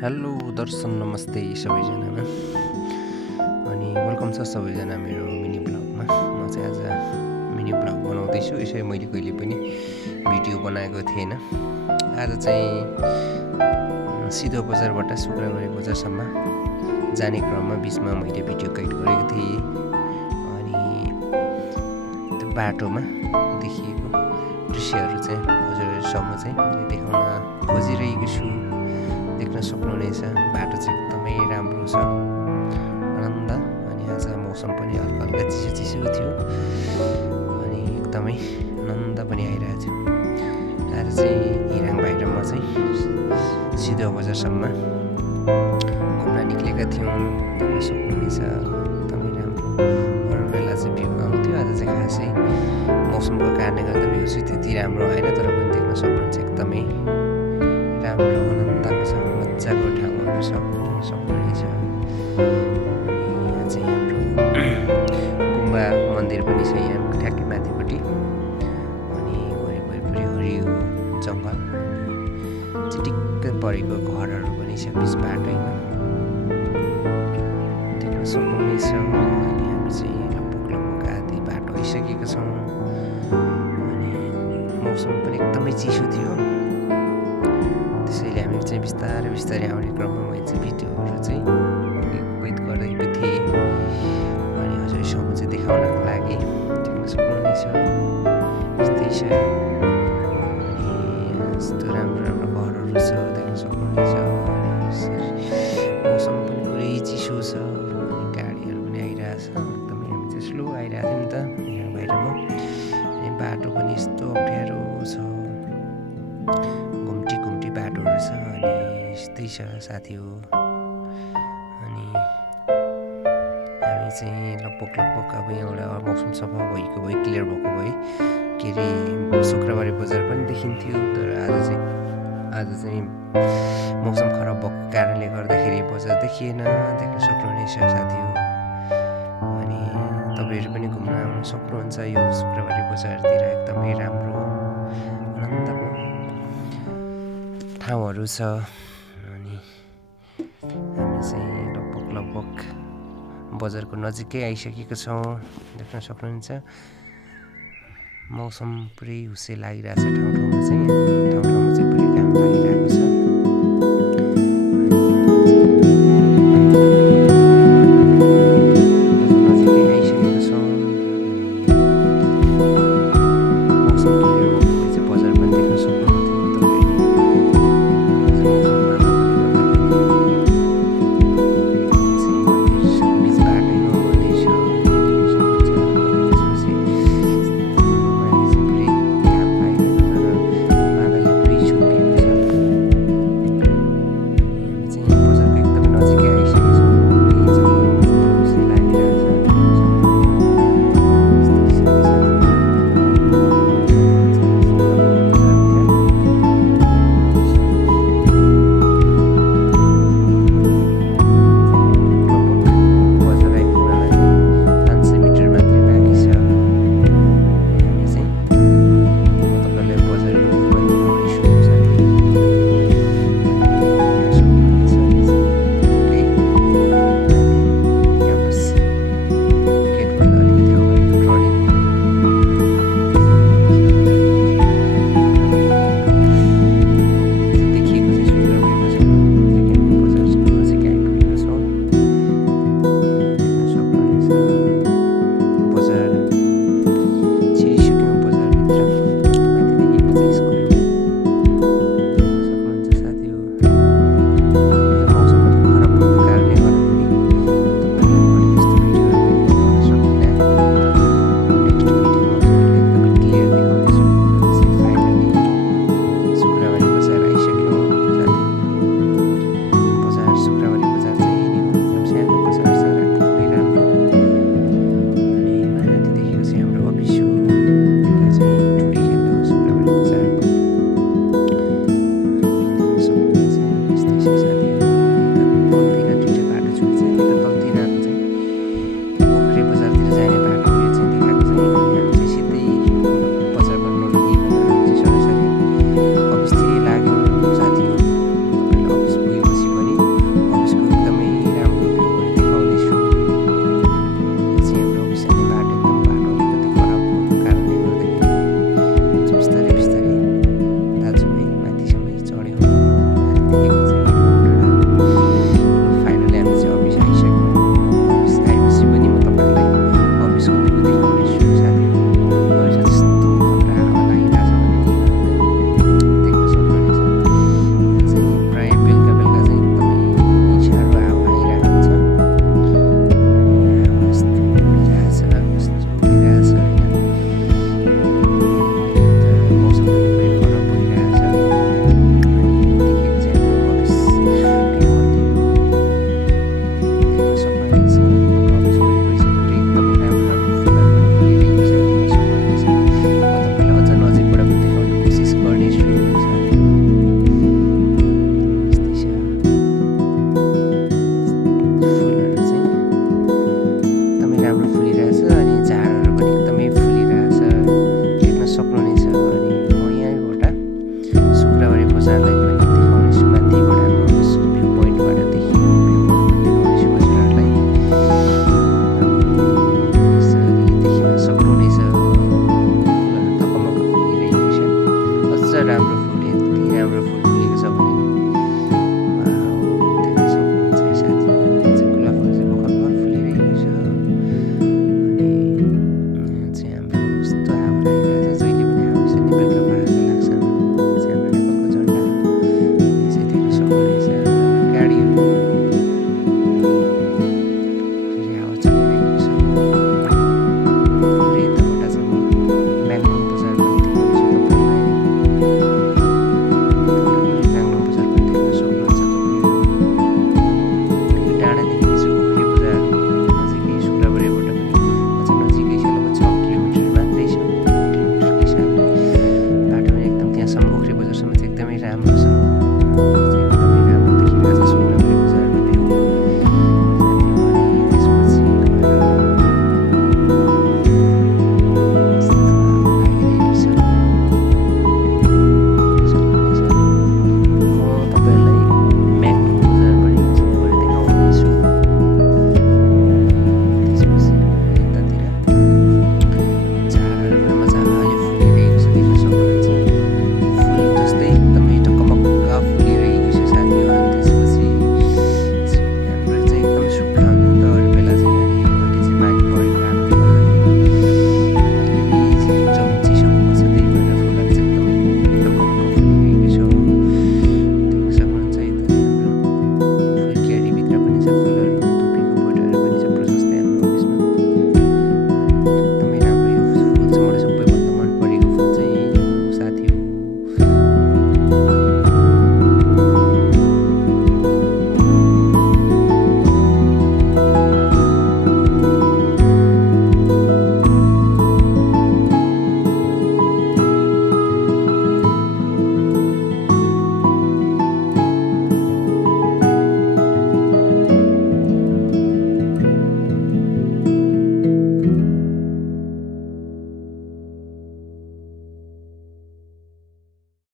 Hello दर्शन नमस्ते सबैजनामा अनि welcome छ सबैजना मेरो मिनी ब्लगमा। म चाहिँ आज मिनी ब्लग बनाउँदैछु। यसै मैले कहिले पनि भिडियो बनाएको थिएन। आज चाहिँ सिधो बजारबाट शुक्रबारे बजारसम्म जाने क्रममा बिचमा मैले भिडियो कैद गरेको थिएँ अनि त्यो बाटोमा देखिएको दृश्यहरू चाहिँ हजुरहरूसम्म चाहिँ मैले देखाउन खोजिरहेको छु। देख्न सक्नुहुनेछ बाटो चाहिँ एकदमै राम्रो छ, आनन्द। अनि आज मौसम पनि हल्का हल्का चिसो चिसो थियो अनि एकदमै आनन्द पनि आइरहेको थियो। आज चाहिँ हिराङ भाइ र म चाहिँ सिधो बजारसम्म घुम्न निक्लेका थियौँ। देख्न सक्नुहुनेछ एकदमै राम्रो। अरू बेला चाहिँ भ्यू आउँथ्यो, आज चाहिँ खासै मौसमको कारणले गर्दा भ्यू चाहिँ त्यति राम्रो आएन, तर पनि देख्न सक्नुहुन्छ एकदमै राम्रो आनन्दको छ, मजाको ठाउँहरू छ, देख्न सक्नुहुनेछ। यहाँ चाहिँ हाम्रो गुम्बा मन्दिर पनि छ यहाँ ठ्याक्कै माथिपट्टि अनि वरिपरि हरियो जङ्गल चिटिक्क परेको घरहरू पनि छ बिच बाटोमा, देख्न सक्नुहुनेछ। अनि हामी चाहिँ लगभग आधी बाटो आइसकेका छौँ अनि मौसम पनि एकदमै चिसो थियो, त्यसैले हामी चाहिँ बिस्तारै आउने क्रममा मैले चाहिँ भिडियोहरू चाहिँ कैद गरेको थिएँ अनि हजुरसम्म चाहिँ देखाउनको लागि। देख्न सक्नुहुनेछ यस्तै छ अनि यस्तो राम्रो राम्रो घरहरू छ, देख्न सक्नुहुनेछ। अनि मौसम पनि पुरै चिसो छ अनि गाडीहरू पनि आइरहेछ, एकदमै हामी चाहिँ स्लो आइरहेको थियौँ नि त यहाँ बाहिरमा। अनि बाटो पनि यस्तो अप्ठ्यारो छ, घुम्टी बाटोहरू छ अनि यस्तै छ साथी हो। अनि हामी चाहिँ लगभग अब यहाँबाट मौसम सफा भएको भए, क्लियर भएको भए के अरे शुक्रबारे बजार पनि देखिन्थ्यो, तर आज चाहिँ मौसम खराब भएको कारणले गर्दाखेरि बजार देखिएन, देख्न सक्नुहुनेछ साथी हो। अनि तपाईँहरू पनि घुम्न आउन सक्नुहुन्छ यो शुक्रबारे बजारतिर, एकदमै राम्रो आनन्दको ठाउँहरू छ। अनि हामी चाहिँ लगभग बजारको नजिकै आइसकेको छौँ, देख्न सक्नुहुन्छ। मौसम पुरै हुस्से लागिरहेछ ठाउँ ठाउँमा चाहिँ पुरै घाम लागिरहेको